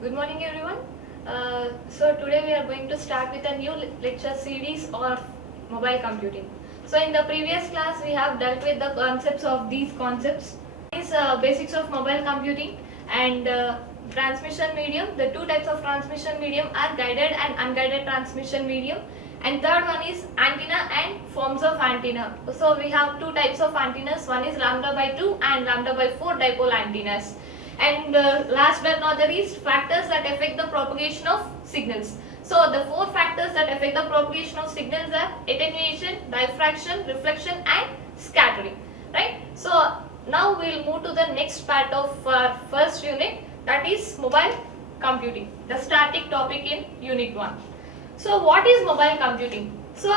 Good morning everyone. So today we are going to start with a new lecture series of mobile computing. So in the previous class we have dealt with the concepts of these concepts. Is basics of mobile computing and transmission medium. The two types of transmission medium are guided and unguided transmission medium. And third one is antenna and forms of antenna. So we have two types of antennas. One is lambda by 2 and lambda by 4 dipole antennas. And last but not the least, factors that affect the propagation of signals. So the four factors that affect the propagation of signals are attenuation, diffraction, reflection and scattering. Right? So now we will move to the next part of our first unit, that is mobile computing, the static topic in unit 1. So what is mobile computing? So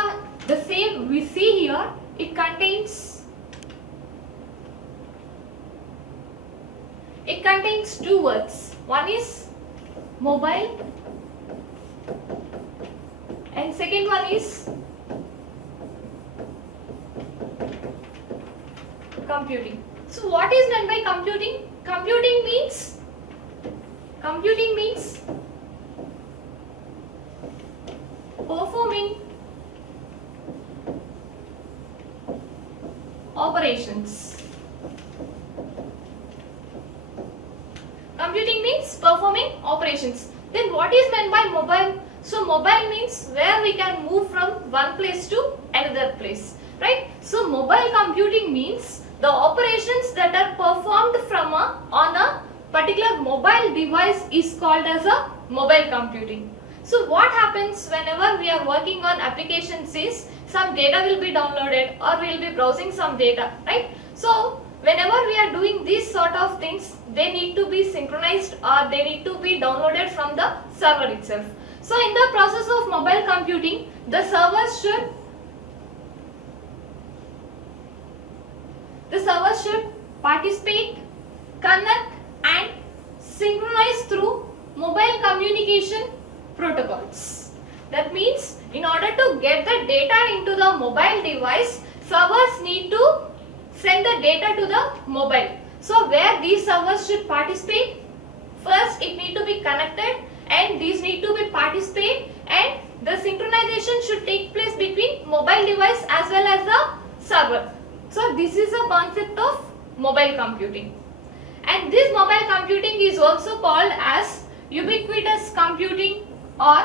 the same we see here, it contains two words. One is mobile and second one is computing. So what is meant by computing? Computing means performing operations. Computing means performing operations. Then what is meant by mobile? So mobile means where we can move from one place to another place, right? So mobile computing means the operations that are performed on a particular mobile device is called as a mobile computing. So what happens whenever we are working on applications is some data will be downloaded or we will be browsing some data, right? So whenever we are doing these sort of things, they need to be synchronized or they need to be downloaded from the server itself. So in the process of mobile computing, the servers should participate, connect and synchronize through mobile communication protocols. That means in order to get the data into the mobile device, servers need to send the data to the mobile. So where these servers should participate, first it need to be connected and these need to be participate and the synchronization should take place between mobile device as well as the server. So this is a concept of mobile computing. And this mobile computing is also called as ubiquitous computing or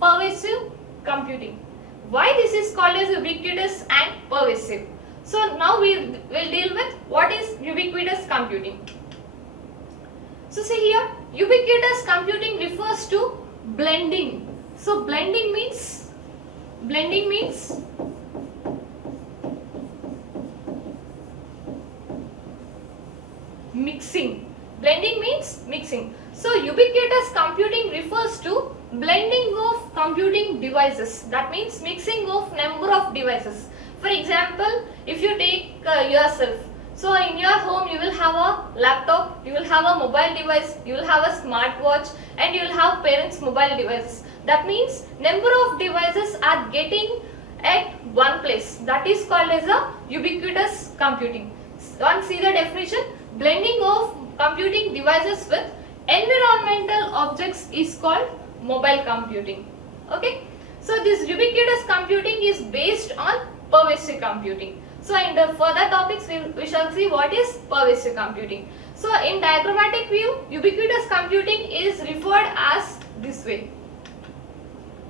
pervasive computing. Why this is called as ubiquitous and pervasive? So now we will deal with what is ubiquitous computing. So see here, ubiquitous computing refers to blending. So blending means mixing. Blending means mixing. So ubiquitous computing refers to blending of computing devices. That means mixing of number of devices. For example, if you take yourself, so in your home you will have a laptop, you will have a mobile device, you will have a smartwatch and you will have parents' mobile devices. That means number of devices are getting at one place. That is called as a ubiquitous computing. Once see the definition, blending of computing devices with environmental objects is called mobile computing. Okay. So this ubiquitous computing is based on pervasive computing. So in the further topics we shall see what is pervasive computing. So in diagrammatic view, ubiquitous computing is referred as this way.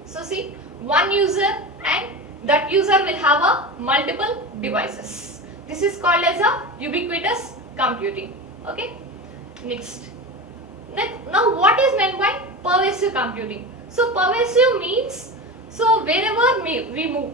So see, one user and that user will have a multiple devices. This is called as a ubiquitous computing. Okay. Next. Now what is meant by pervasive computing? So pervasive means, so wherever we move,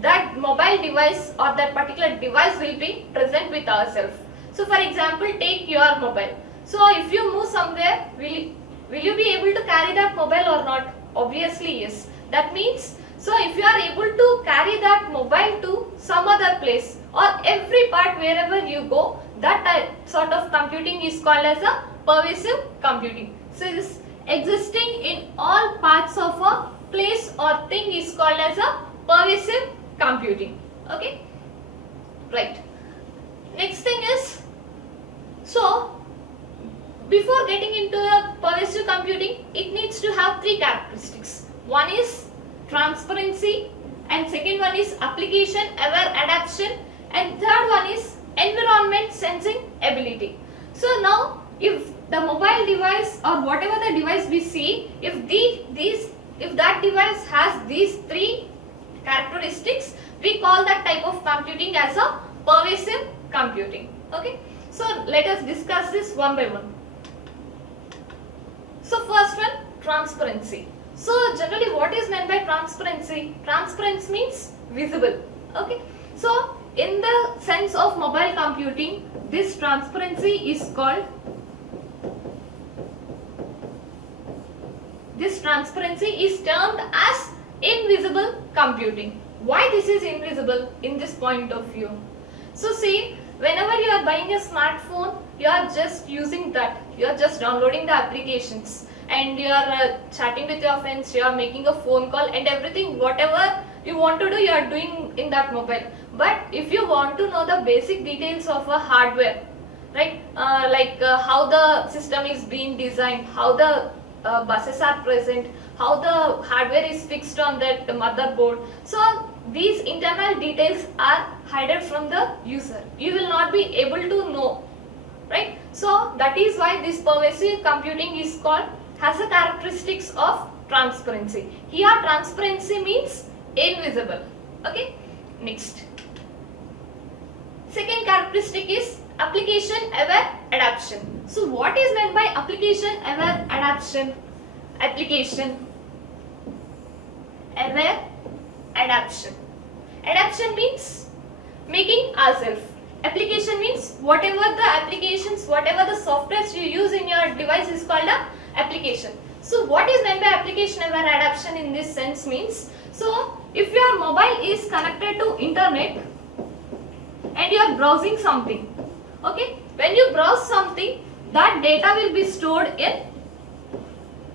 that mobile device or that particular device will be present with ourselves. So for example, take your mobile. So if you move somewhere, will you be able to carry that mobile or not? Obviously yes. That means, so if you are able to carry that mobile to some other place or every part wherever you go, that sort of computing is called as a pervasive computing. So it is existing in all parts of a place or thing is called as a pervasive computing. Okay. Right. Next thing is, so before getting into the pervasive computing, it needs to have three characteristics. One is transparency, and second one is application aware adaptation, and third one is environment sensing ability. So now if the mobile device or whatever the device we see, if that device has these three characteristics, we call that type of computing as a pervasive computing. Okay, so let us discuss this one by one. So first one, transparency. So generally what is meant by transparency? Transparency means visible. Okay, so in the sense of mobile computing, this transparency is called, this transparency is termed as invisible computing. Why this is invisible in this point of view? So see, whenever you are buying a smartphone, you are just using that, you are just downloading the applications and you are chatting with your friends, you are making a phone call and everything, whatever you want to do, you are doing in that mobile. But if you want to know the basic details of a hardware, right, how the system is being designed, how the buses are present, how the hardware is fixed on that motherboard, so these internal details are hidden from the user. You will not be able to know, right? So that is why this pervasive computing is called, has a characteristics of transparency. Here transparency means invisible. Okay, next. Second characteristic is application aware adaptation. So what is meant by application aware adaptation? Application aware adaptation. Adaptation means making ourselves. Application means whatever the applications, whatever the softwares you use in your device is called a application. So what is meant by application aware adaptation in this sense means, so if your mobile is connected to internet and you are browsing something, okay, when you browse something, that data will be stored in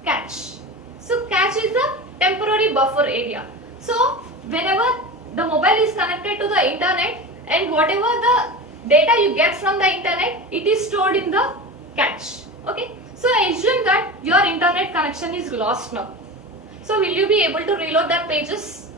cache. So cache is a temporary buffer area. So whenever the mobile is connected to the internet and whatever the data you get from the internet, it is stored in the cache. Okay, so assume that your internet connection is lost now. So will you be able to reload that pages?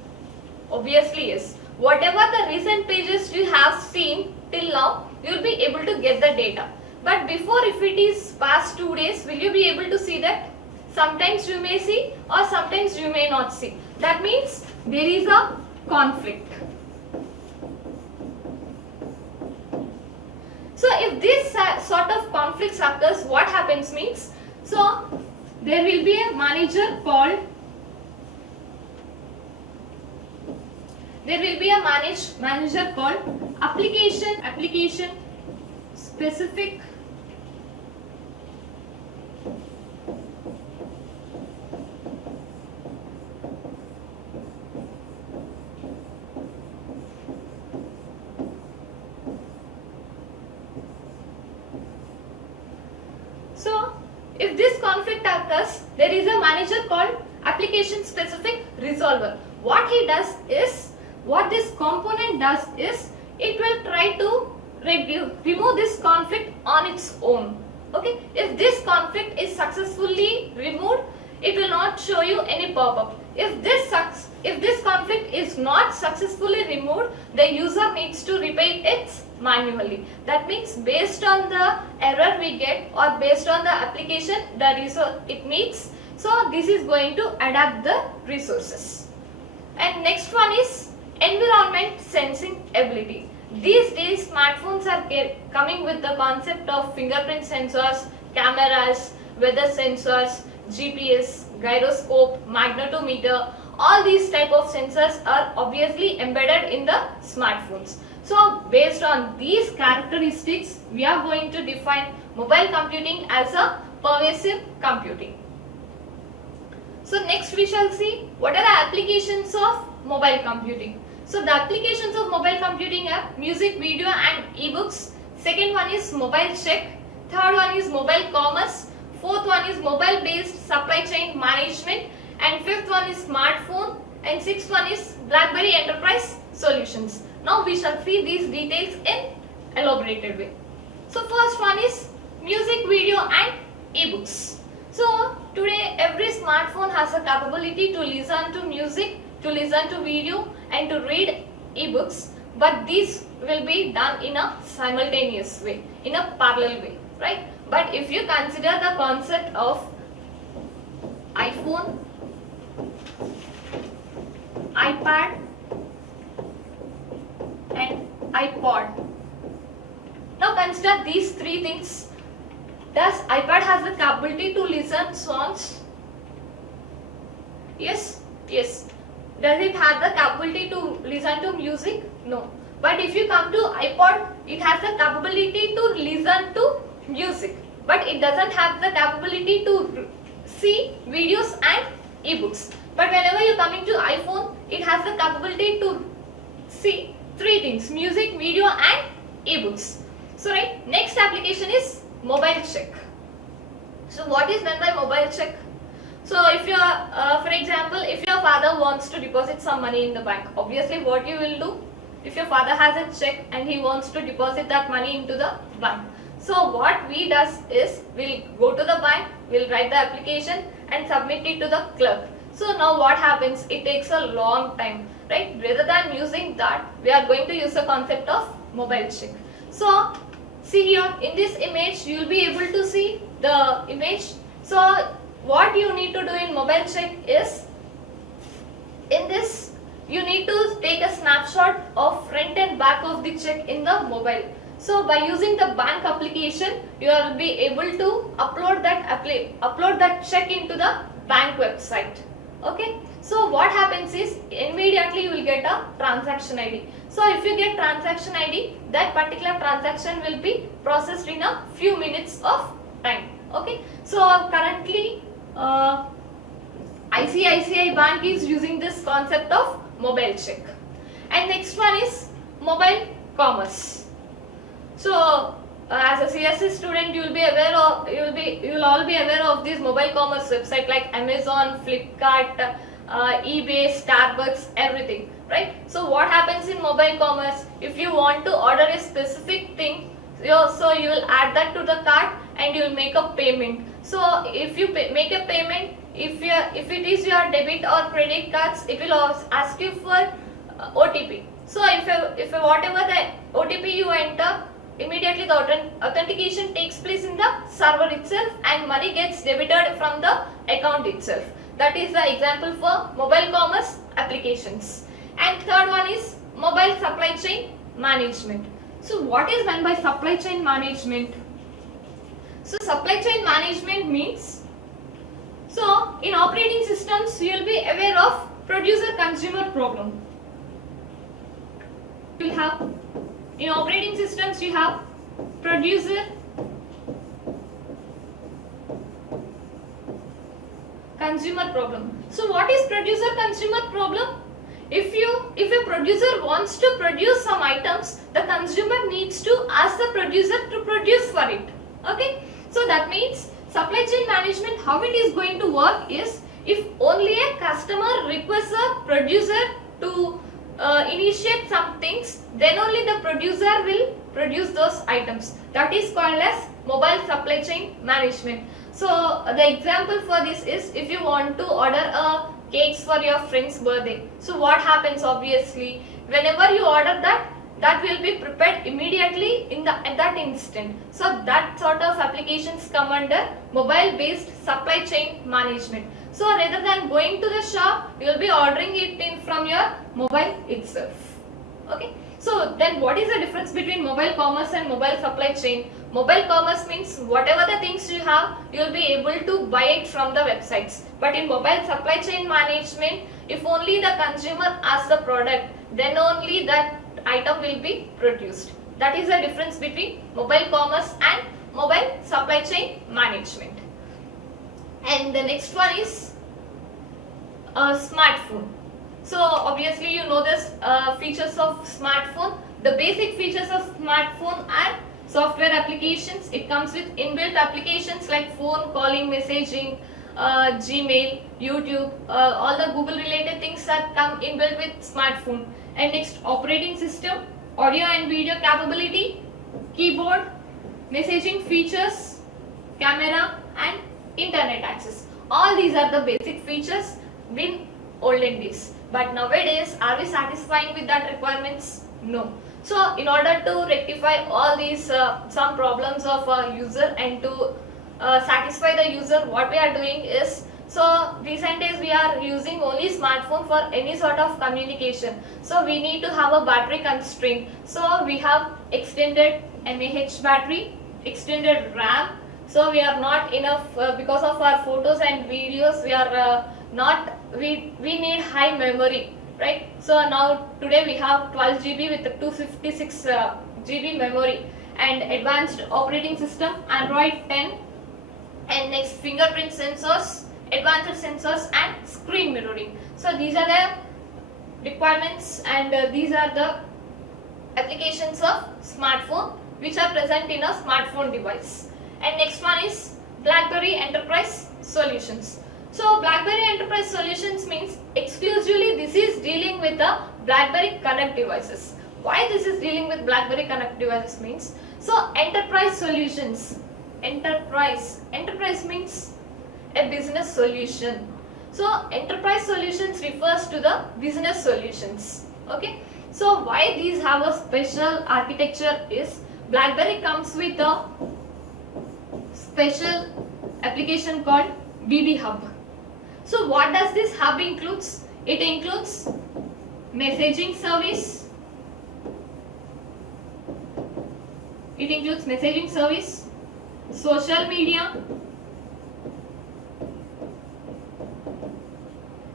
Obviously yes. Whatever the recent pages you have seen till now, you will be able to get the data. But before, if it is past 2 days, will you be able to see that? Sometimes you may see or sometimes you may not see. That means there is a conflict. So if this sort of conflicts occurs, what happens means, so there will be a manager called, manager called application specific So if this conflict occurs, there is a manager called application specific resolver. What he does is, what this component does is, it will try to remove this conflict on its own. Okay, if this conflict is successfully removed, it will not show you any pop-up. If this conflict is not successfully removed, the user needs to repair it manually. That means based on the error we get or based on the application the resource it meets, so this is going to adapt the resources. And next one is environment sensing ability. These days smartphones are coming with the concept of fingerprint sensors, cameras, weather sensors, GPS, gyroscope, magnetometer. All these type of sensors are obviously embedded in the smartphones. So based on these characteristics, we are going to define mobile computing as a pervasive computing. So next we shall see what are the applications of mobile computing. So the applications of mobile computing are music, video and ebooks. Second one is mobile check. Third one is mobile commerce. Fourth one is mobile based supply chain management. And fifth one is smartphone. And sixth one is BlackBerry Enterprise Solutions. Now we shall see these details in elaborated way. So first one is music, video and ebooks. So today every smartphone has a capability to listen to music, to listen to video and to read ebooks, but these will be done in a simultaneous way, in a parallel way, right? But if you consider the concept of iPhone, iPad and iPod, now consider these three things. Does iPad has the capability to listen songs? Yes, yes. Does it have the capability to listen to music? No. But if you come to iPod, it has the capability to listen to music, but it doesn't have the capability to see videos and ebooks. But whenever you coming to iPhone, it has the capability to see three things: music, video and ebooks. So right, next application is mobile check. So what is meant by mobile check? So if you are, for example, if your father wants to deposit some money in the bank, obviously what you will do, if your father has a check and he wants to deposit that money into the bank. So what we does is, we'll go to the bank, we'll write the application and submit it to the clerk. So now what happens, it takes a long time, right? Rather than using that, we are going to use the concept of mobile check. So see here in this image, you will be able to see the image. So what you need to do in mobile check is, in this you need to take a snapshot of front and back of the check in the mobile. So by using the bank application, you will be able to upload that check into the bank website. Okay. So what happens is, immediately you will get a transaction ID. So if you get transaction ID, that particular transaction will be processed in a few minutes of time. Okay. So currently ICICI Bank is using this concept of mobile check. And next one is mobile commerce. So as a CSE student, you will be aware of, you will all be aware of these mobile commerce website like Amazon, Flipkart, eBay, Starbucks, everything, right? So what happens in mobile commerce, if you want to order a specific thing, so you will add that to the cart and you will make a payment. So if you make a payment, if it is your debit or credit cards, it will ask you for OTP. So if whatever the OTP you enter, immediately the authentication takes place in the server itself and money gets debited from the account itself. That is the example for mobile commerce applications. And third one is mobile supply chain management. So what is meant by supply chain management? So supply chain management means, so in operating systems you will be aware of producer consumer problem. You will have, in operating systems you have producer consumer problem. So what is producer consumer problem? If a producer wants to produce some items, the consumer needs to ask the producer to produce for it. Okay. So that means supply chain management, how it is going to work is, if only a customer requests a producer to initiate some things, then only the producer will produce those items. That is called as mobile supply chain management. So the example for this is, if you want to order cakes for your friend's birthday, so what happens, obviously whenever you order that will be prepared immediately at that instant. So that sort of applications come under mobile based supply chain management. So rather than going to the shop, you will be ordering it in from your mobile itself. Okay. So then what is the difference between mobile commerce and mobile supply chain? Mobile commerce means whatever the things you have, you will be able to buy it from the websites. But in mobile supply chain management, if only the consumer asks the product, then only that item will be produced. That is the difference between mobile commerce and mobile supply chain management. And the next one is a smartphone. So obviously you know this features of smartphone. The basic features of smartphone are software applications. It comes with inbuilt applications like phone, calling, messaging, Gmail, YouTube, all the Google related things that come inbuilt with smartphone. And next, operating system, audio and video capability, keyboard, messaging features, camera and internet access. All these are the basic features in olden days. But nowadays, are we satisfying with that requirements? No. So in order to rectify all these some problems of user and to satisfy the user, what we are doing is, so recent days we are using only smartphone for any sort of communication. So we need to have a battery constraint. So we have extended mAh battery, extended RAM. So we are not enough because of our photos and videos. We are not. We need high memory, right? So now today we have 12 GB with 256 GB memory and advanced operating system Android 10, and next fingerprint sensors, advanced sensors and screen mirroring. So these are the requirements and these are the applications of smartphone which are present in a smartphone device. And next one is BlackBerry Enterprise Solutions. So BlackBerry Enterprise Solutions means exclusively this is dealing with the BlackBerry Connect devices. Why this is dealing with BlackBerry Connect devices means, so enterprise solutions, enterprise means a business solution. So enterprise solutions refers to the business solutions. Okay. So why these have a special architecture is, BlackBerry comes with a special application called BB Hub. So what does this hub includes? It includes messaging service. It includes messaging service, social media,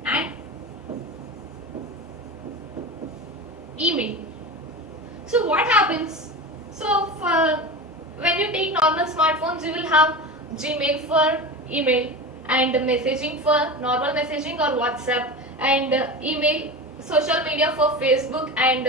and email. So what happens? So for when you take normal smartphones, you will have Gmail for email and messaging for normal messaging or WhatsApp, and email, social media for Facebook and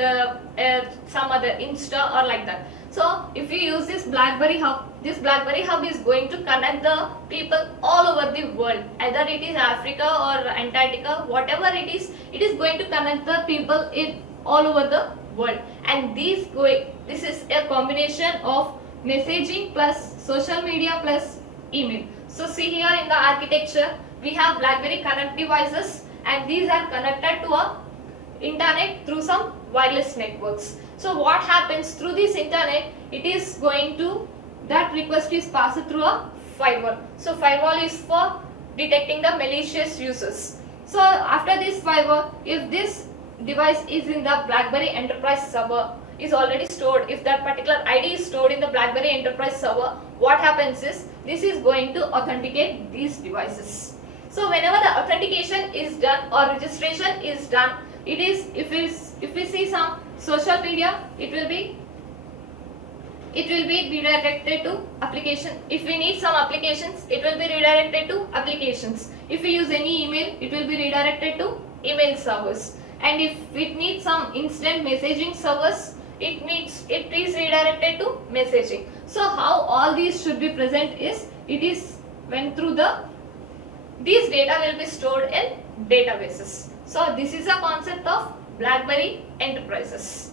some other Insta or like that. So if you use this BlackBerry Hub is going to connect the people all over the world, either it is Africa or Antarctica, whatever it is going to connect the people in all over the world. And this is a combination of messaging plus social media plus email. So see here in the architecture, we have BlackBerry Connect devices and these are connected to a internet through some wireless networks. So what happens through this internet, it is going to, that request is passed through a firewall. So firewall is for detecting the malicious users. So after this firewall, if this device is in the BlackBerry Enterprise server, is already stored, if that particular ID is stored in the BlackBerry Enterprise server, what happens is, this is going to authenticate these devices. So whenever the authentication is done or registration is done, it is, if we see some social media, it will be redirected to application. If we need some applications, it will be redirected to applications. If we use any email, it will be redirected to email servers. And if it needs some instant messaging servers, it is redirected to messaging. So how all these should be present is, it is when through these data will be stored in databases. So this is a concept of BlackBerry Enterprises.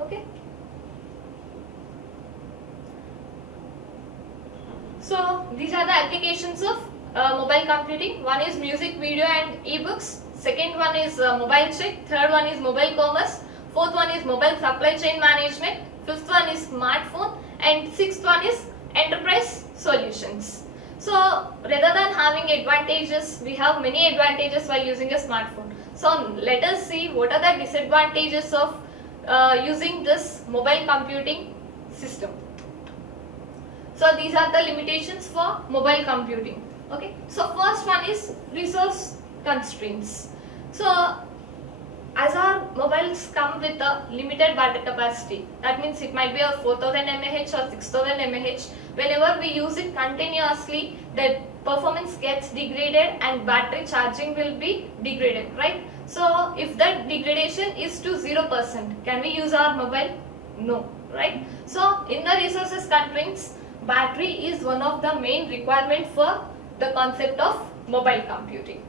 Okay. So these are the applications of mobile computing. One is music, video and ebooks. Second one is mobile check. Third one is mobile commerce. Fourth one is mobile supply chain management. Fifth one is smartphone. And sixth one is enterprise solutions. So rather than having advantages, we have many advantages while using a smartphone. So let us see what are the disadvantages of using this mobile computing system. So these are the limitations for mobile computing. Okay. So first one is resource constraints. So as our mobiles come with a limited battery capacity, that means it might be a 4000 mAh or 6000 mAh. Whenever we use it continuously, the performance gets degraded and battery charging will be degraded, right? So if that degradation is to 0%, can we use our mobile? No, right? So in the resources constraints, battery is one of the main requirement for the concept of mobile computing.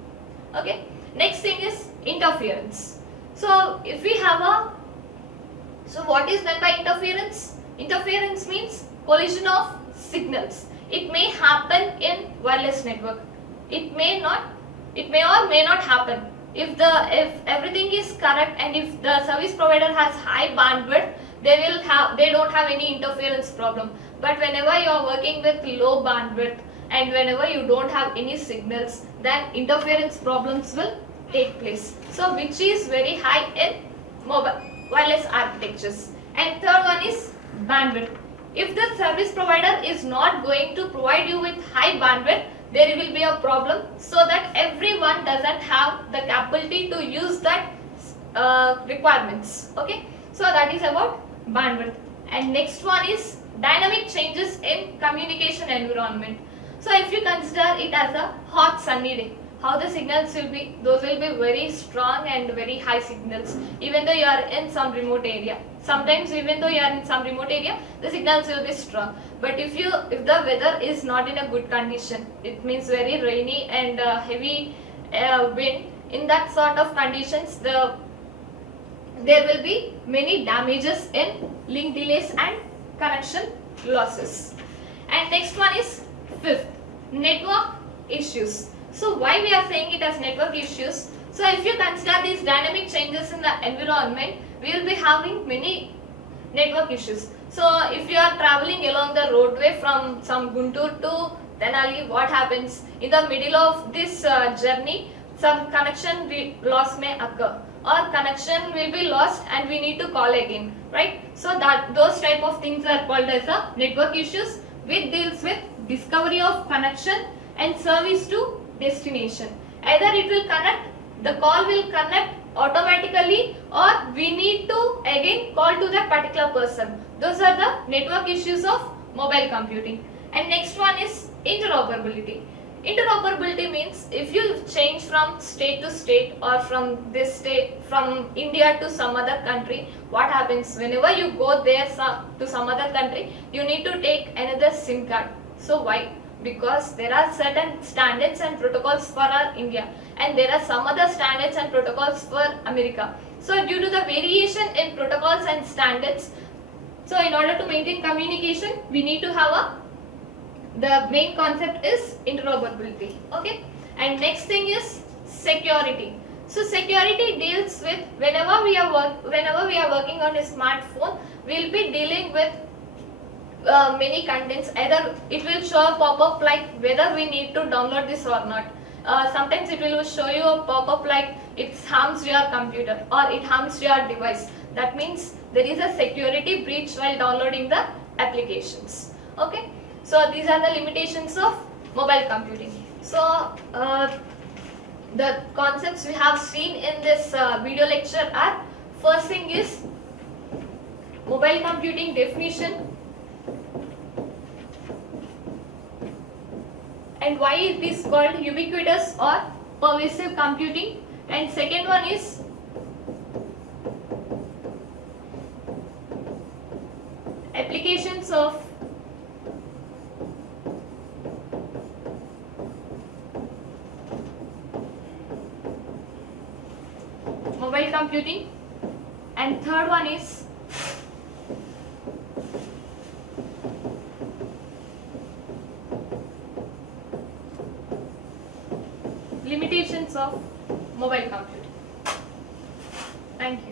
Okay. Next thing is interference. So if we have so what is meant by interference? Interference means collision of signals. It may happen in wireless network. It may or may not happen. If everything is correct and if the service provider has high bandwidth, they don't have any interference problem. But whenever you are working with low bandwidth and whenever you don't have any signals, then interference problems will take place. So which is very high in mobile wireless architectures. And third one is bandwidth. If the service provider is not going to provide you with high bandwidth, there will be a problem, so that everyone doesn't have the capability to use that requirements. Okay, so that is about bandwidth. And next one is dynamic changes in communication environment. So if you consider it as a hot sunny day, how the signals will be, those will be very strong and very high signals, even though you are in some remote area. Sometimes even though you are in some remote area, the signals will be strong. But if the weather is not in a good condition, it means very rainy and heavy wind, in that sort of conditions, there will be many damages in link delays and connection losses. And next one is fifth, network issues. So why we are saying it as network issues? So if you consider these dynamic changes in the environment, we will be having many network issues. So if you are traveling along the roadway from some Guntur to Tenali, what happens? In the middle of this journey, some connection loss may occur, or connection will be lost and we need to call again, right? So that those type of things are called as a network issues, which deals with discovery of connection and service to destination. Either it will connect, the call will connect automatically, or we need to again call to that particular person. Those are the network issues of mobile computing. And next one is interoperability. Interoperability means if you change from state to state or from this state, from India to some other country, what happens? Whenever you go there to some other country, you need to take another SIM card. So why? Because there are certain standards and protocols for our India, and there are some other standards and protocols for America. So due to the variation in protocols and standards, so in order to maintain communication, we need to have the main concept is interoperability. Okay, and next thing is security. So security deals with whenever we are working on a smartphone, we will be dealing with many contents. Either it will show a pop-up like whether we need to download this or not. Sometimes it will show you a pop-up like it harms your computer or it harms your device. That means there is a security breach while downloading the applications. Okay, so these are the limitations of mobile computing. So the concepts we have seen in this video lecture are: first thing is mobile computing definition, and why it is called ubiquitous or pervasive computing. And second one is applications of mobile computing, and third one is limitations of mobile computing. Thank you.